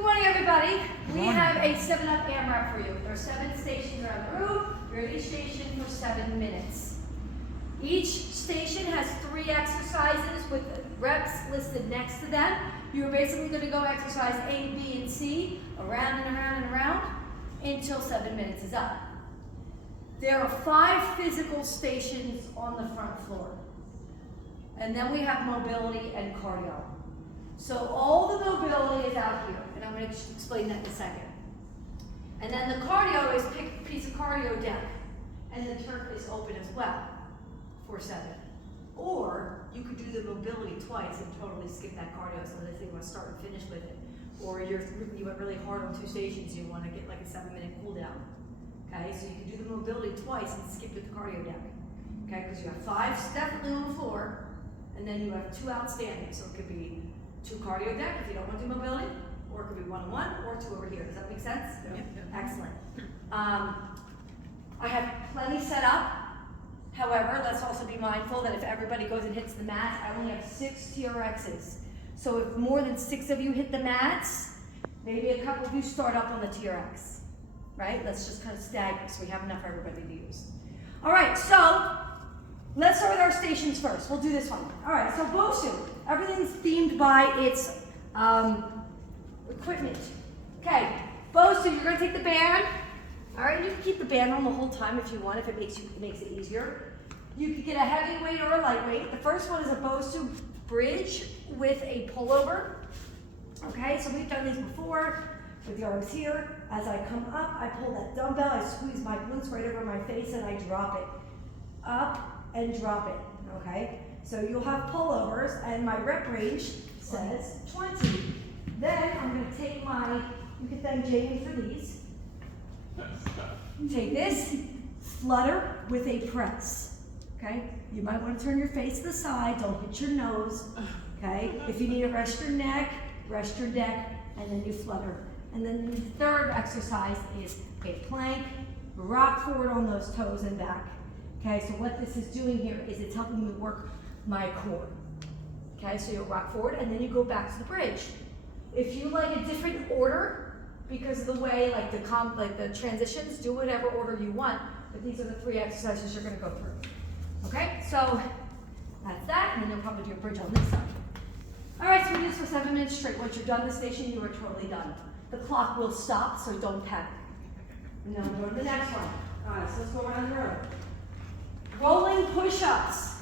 Good morning, everybody. We have a 7-up amrap for you. There are 7 stations around the room. You're at each station for 7 minutes. Each station has 3 exercises with reps listed next to them. You're basically going to go exercise A, B, and C around and around and around until 7 minutes is up. There are 5 physical stations on the front floor. And then we have mobility and cardio. So all the mobility is out here, and I'm going to explain that in a second. And then the cardio is pick a piece of cardio deck, and the turf is open as well for 7. Or you could do the mobility twice and totally skip that cardio, so let's say you want to start and finish with it. Or you went really hard on 2 stations, you want to get like a 7-minute cool down. Okay, so you can do the mobility twice and skip with the cardio deck. Okay, because you have 5 definitely on the floor, and then you have 2 outstanding, so it could be 2 cardio deck if you don't want to do mobility, or it could be 1-on-1, or 2 over here. Does that make sense? Yep. Excellent. I have plenty set up. However, let's also be mindful that if everybody goes and hits the mats, I only have 6 TRXs. So if more than 6 of you hit the mats, maybe a couple of you start up on the TRX, right? Let's just kind of stagger so we have enough for everybody to use. All right, so let's start with our stations first. We'll do this one. All right, so BOSU. Everything's themed by its equipment. Okay, BOSU, you're going to take the band. All right, you can keep the band on the whole time if you want, if it makes it easier. You could get a heavyweight or a lightweight. The first one is a BOSU bridge with a pullover. Okay, so we've done these before with the arms here. As I come up, I pull that dumbbell, I squeeze my glutes right over my face, and I drop it. Up and drop it, okay? So you'll have pullovers, and my rep range says 20. Then I'm going to take you can thank Jamie for these. Take this, flutter with a press, okay? You might want to turn your face to the side, don't hit your nose, okay? If you need to rest your neck, and then you flutter. And then the third exercise is a plank, rock forward on those toes and back. Okay, so what this is doing here is it's helping me work my core. Okay, so you'll rock forward and then you go back to the bridge. If you like a different order, because of the way like the transitions, do whatever order you want, but these are the 3 exercises you're going to go through. Okay, so that's that, and then you'll probably do a bridge on this side. All right, so we do this for 7 minutes straight. Once you're done the station, you are totally done. The clock will stop, so don't panic. And then we'll go to the next one. All right, so let's go around the room. Rolling push-ups.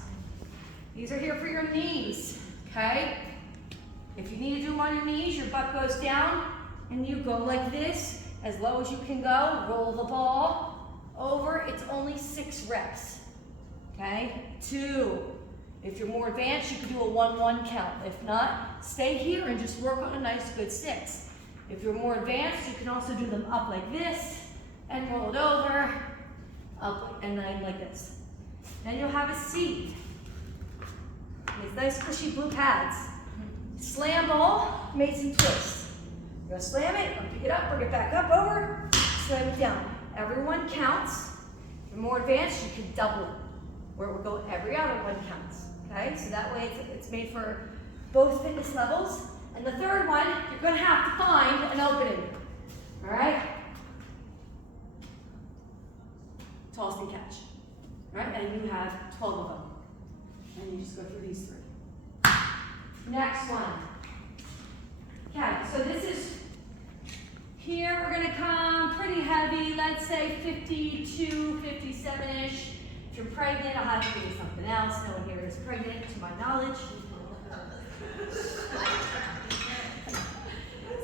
These are here for your knees, okay? If you need to do them on your knees, your butt goes down, and you go like this, as low as you can go. Roll the ball over. It's only 6 reps, okay? 2. If you're more advanced, you can do a 1-1 count. If not, stay here and just work on a nice, good 6. If you're more advanced, you can also do them up like this, and roll it over, up and then like this. Then you'll have a seat. These nice cushy blue pads. Slam ball, Mason twist. You're gonna slam it, pick it up, bring it back up, over, slam it down. Everyone counts. If you're more advanced, you can double it, where it will go every other one counts. Okay, so that way it's made for both fitness levels. And the third one, you're gonna have to find an opening. All right? Toss and catch. All right, and you have 12 of them. And you just go through these 3. Next one. Okay, so this is, here we're gonna come pretty heavy, let's say 52, 57-ish. If you're pregnant, I'll have to give you something else. No one here is pregnant, to my knowledge.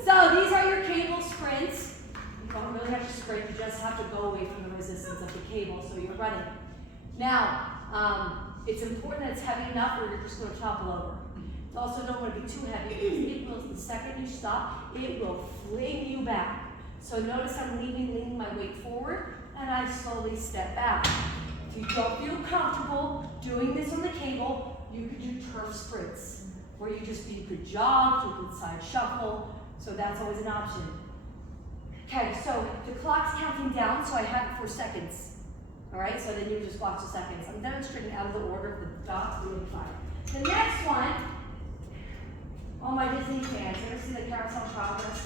So these are your cable sprints. You don't really have to sprint, you just have to go away from the resistance of the cable, so you're running. Now, it's important that it's heavy enough or you're just going to topple over. You also don't want to be too heavy because it will, the second you stop, it will fling you back. So notice I'm leaning my weight forward and I slowly step back. If you don't feel comfortable doing this on the cable, you could do turf sprints where you could jog, you could side shuffle, so that's always an option. Okay, so the clock's counting down, so I have it for seconds. All right, so then you just watch the seconds. I'm demonstrating out of the order of the dots, really fine. The next one, all my Disney fans, ever see the Carousel Progress?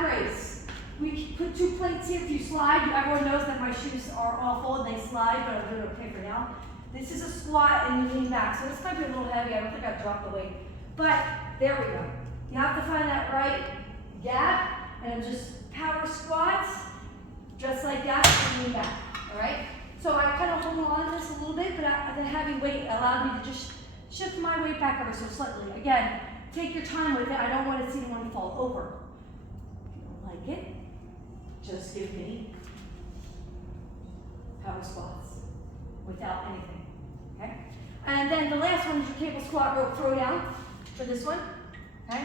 back raise. We put 2 plates here. If you slide, everyone knows that my shoes are awful and they slide, but I'm doing okay for now. This is a squat and you lean back. So this might be a little heavy. I don't think I've dropped the weight. But there we go. You have to find that right gap and just power squats, just like that, and lean back. All right? So I kind of hold on to this a little bit, but the heavy weight allowed me to just shift my weight back ever so slightly. Again, take your time with it. I don't want to see anyone fall over. If you don't like it, just give me power squats without anything, okay? And then the last one is your cable squat rope throwdown for this one, okay?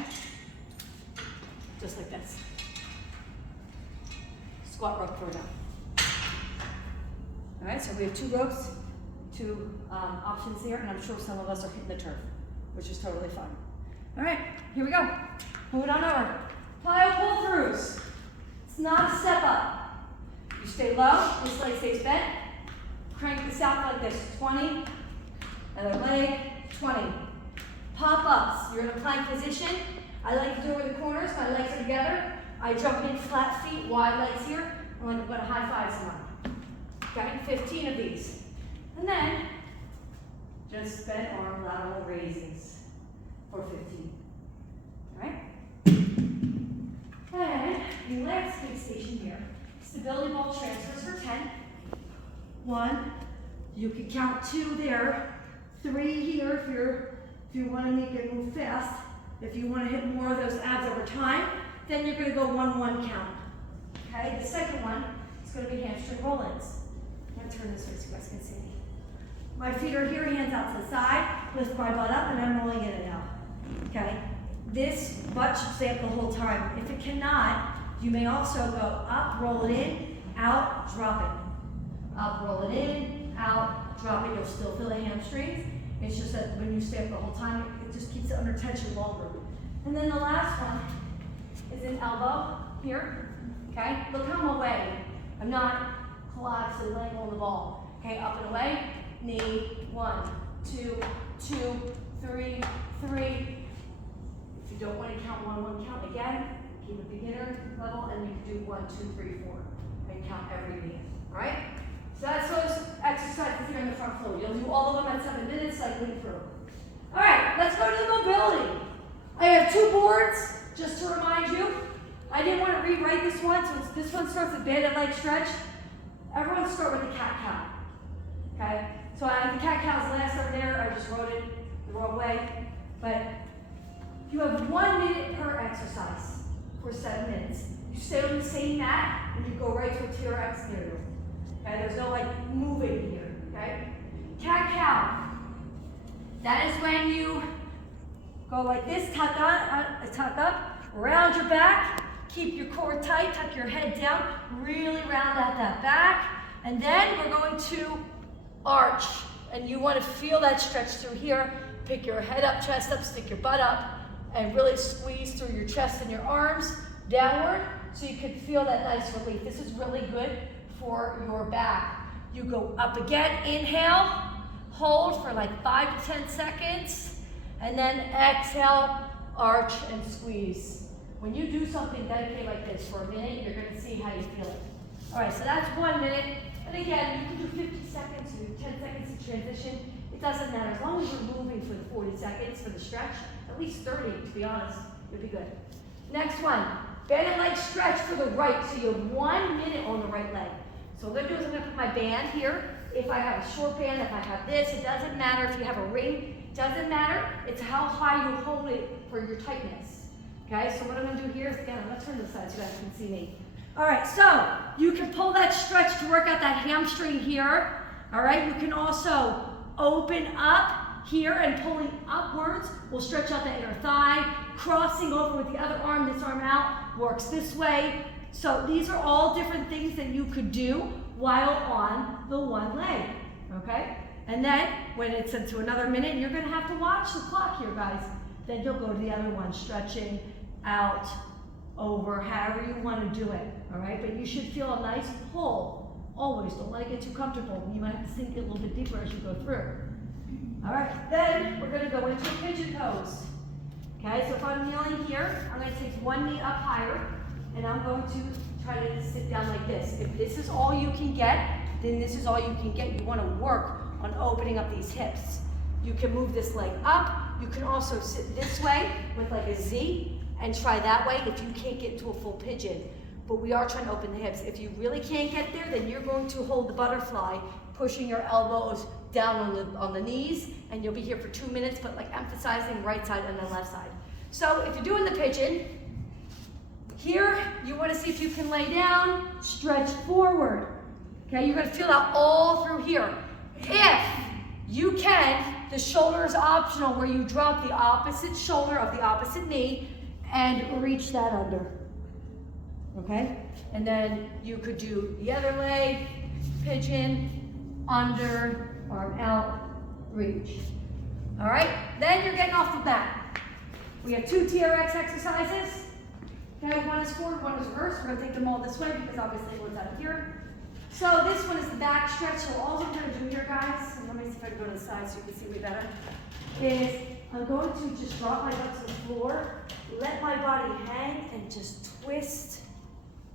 Just like this. Squat rope throwdown. All right, so we have 2 ropes, 2 options here, and I'm sure some of us are hitting the turf, which is totally fine. All right, here we go. Move it on over. Plyo pull-throughs. It's not a step up. You stay low, this leg stays bent. Crank this out like this, 20. Other leg, 20. Pop-ups, you're in a plank position. I like to do it with the corners, my legs are together. I jump in flat feet, wide legs here. I'm going to high five someone. Okay, 15 of these. And then, just bent arm lateral raises for 15. All right? And the last big station here, stability ball transfers for 10. 1, you can count 2 there. 3 here if you want to make it move fast. If you want to hit more of those abs over time, then you're going to go 1-1 count. Okay, the second one is going to be hamstring roll-ins. I'm going to turn this way so you guys can see me. My feet are here, hands out to the side, lift my butt up, and I'm rolling in and out. Okay, this butt should stay up the whole time. If it cannot, you may also go up, roll it in, out, drop it. Up, roll it in, out, drop it. You'll still feel the hamstrings. It's just that when you stay up the whole time, it just keeps it under tension longer. And then the last one is an elbow here. Okay, look how I'm away. I'm not collapsing, laying on the ball. Okay, up and away. Knee, 1, 2, 2, 3, 3. If you don't want to count 1-1 count again, keep it beginner level, and you can do 1, 2, 3, 4, and count every knee. All right. So that's those exercises here in the front floor. You'll do all of them at 7 minutes, cycling through. All right, let's go to the mobility. I have 2 boards, just to remind you. I didn't want to rewrite this one, so this one starts with banded leg stretch. Everyone start with the cat-cow. Okay? So the cat-cow's last over there. I just wrote it the wrong way. But you have 1 minute per exercise for 7 minutes. You stay on the same mat, and you go right to a TRX near you. Okay, there's no like moving here, okay? Cat-cow. That is when you go like this, tuck up, round your back, keep your core tight, tuck your head down, really round out that back, and then we're going to arch, and you want to feel that stretch through here. Pick your head up, chest up, stick your butt up, and really squeeze through your chest and your arms downward so you can feel that nice relief. This is really good for your back. You go up again, inhale, hold for like 5 to 10 seconds, and then exhale, arch and squeeze. When you do something dedicated like this for a minute, you're going to see how you feel it. All right, so that's 1 minute. And again, you can do 50 seconds or 10 seconds of transition. It doesn't matter. As long as you're moving for the 40 seconds for the stretch, at least 30 to be honest, you'll be good. Next one, banded leg stretch for the right. So you have 1 minute on the right leg. So what I'm going to do is I'm going to put my band here. If I have a short band, if I have this, it doesn't matter. If you have a ring, it doesn't matter. It's how high you hold it for your tightness. Okay, so what I'm going to do here is, again, I'm going to turn to the side so you guys can see me. All right, so you can pull that stretch to work out that hamstring here. All right, you can also open up here and pulling upwards will stretch out the inner thigh. Crossing over with the other arm, this arm out, works this way. So these are all different things that you could do while on the one leg, okay? And then when it's into another minute, you're gonna have to watch the clock here, guys. Then you'll go to the other one, stretching out, over, however you wanna do it, all right? But you should feel a nice pull, always. Don't let it get too comfortable. You might have to sink it a little bit deeper as you go through. All right, then we're gonna go into a pigeon pose. Okay, so if I'm kneeling here, I'm gonna take one knee up higher, and I'm going to try to sit down like this. If this is all you can get, then this is all you can get. You want to work on opening up these hips. You can move this leg up. You can also sit this way with like a Z and try that way if you can't get to a full pigeon. But we are trying to open the hips. If you really can't get there, then you're going to hold the butterfly, pushing your elbows down on the knees, and you'll be here for 2 minutes, but like emphasizing right side and then left side. So if you're doing the pigeon, here you want to see if you can lay down, stretch forward. Okay, you're going to feel that all through here. If you can, the shoulder is optional, where you drop the opposite shoulder of the opposite knee and reach that under. Okay, and then you could do the other leg, pigeon, under, arm out, reach. All right, then you're getting off the mat. We have 2 TRX exercises. Okay, one is forward, one is reverse. We're gonna take them all this way because obviously one's out here. So this one is the back stretch. So all I'm gonna do here, guys, and let me see if I can go to the side so you can see me better, is I'm going to just drop my butt to the floor, let my body hang, and just twist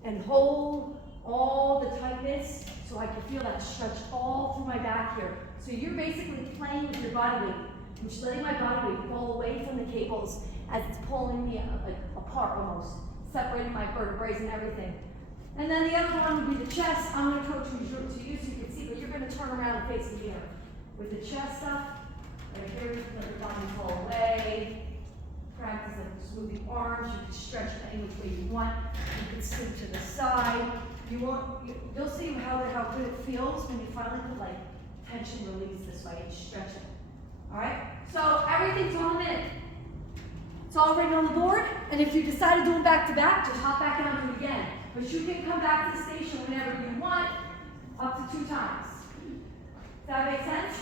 and hold all the tightness so I can feel that stretch all through my back here. So you're basically playing with your body weight, which is letting my body weight fall away from the cables as it's pulling me like apart almost, separating my vertebrae and everything. And then the other one would be the chest. I'm going to coach you so you can see, but you're going to turn around and face me here. With the chest stuff, right here, you can let your body fall away. Practice like smoothing arms. You can stretch it any which way you want. You can scoot to the side. You'll see how good it feels when you finally put like tension release this way and stretch it. All right? So everything's on a minute. It's all written on the board, and if you decide to do them back to back, just hop back and do it again. But you can come back to the station whenever you want, up to 2 times. Does that make sense?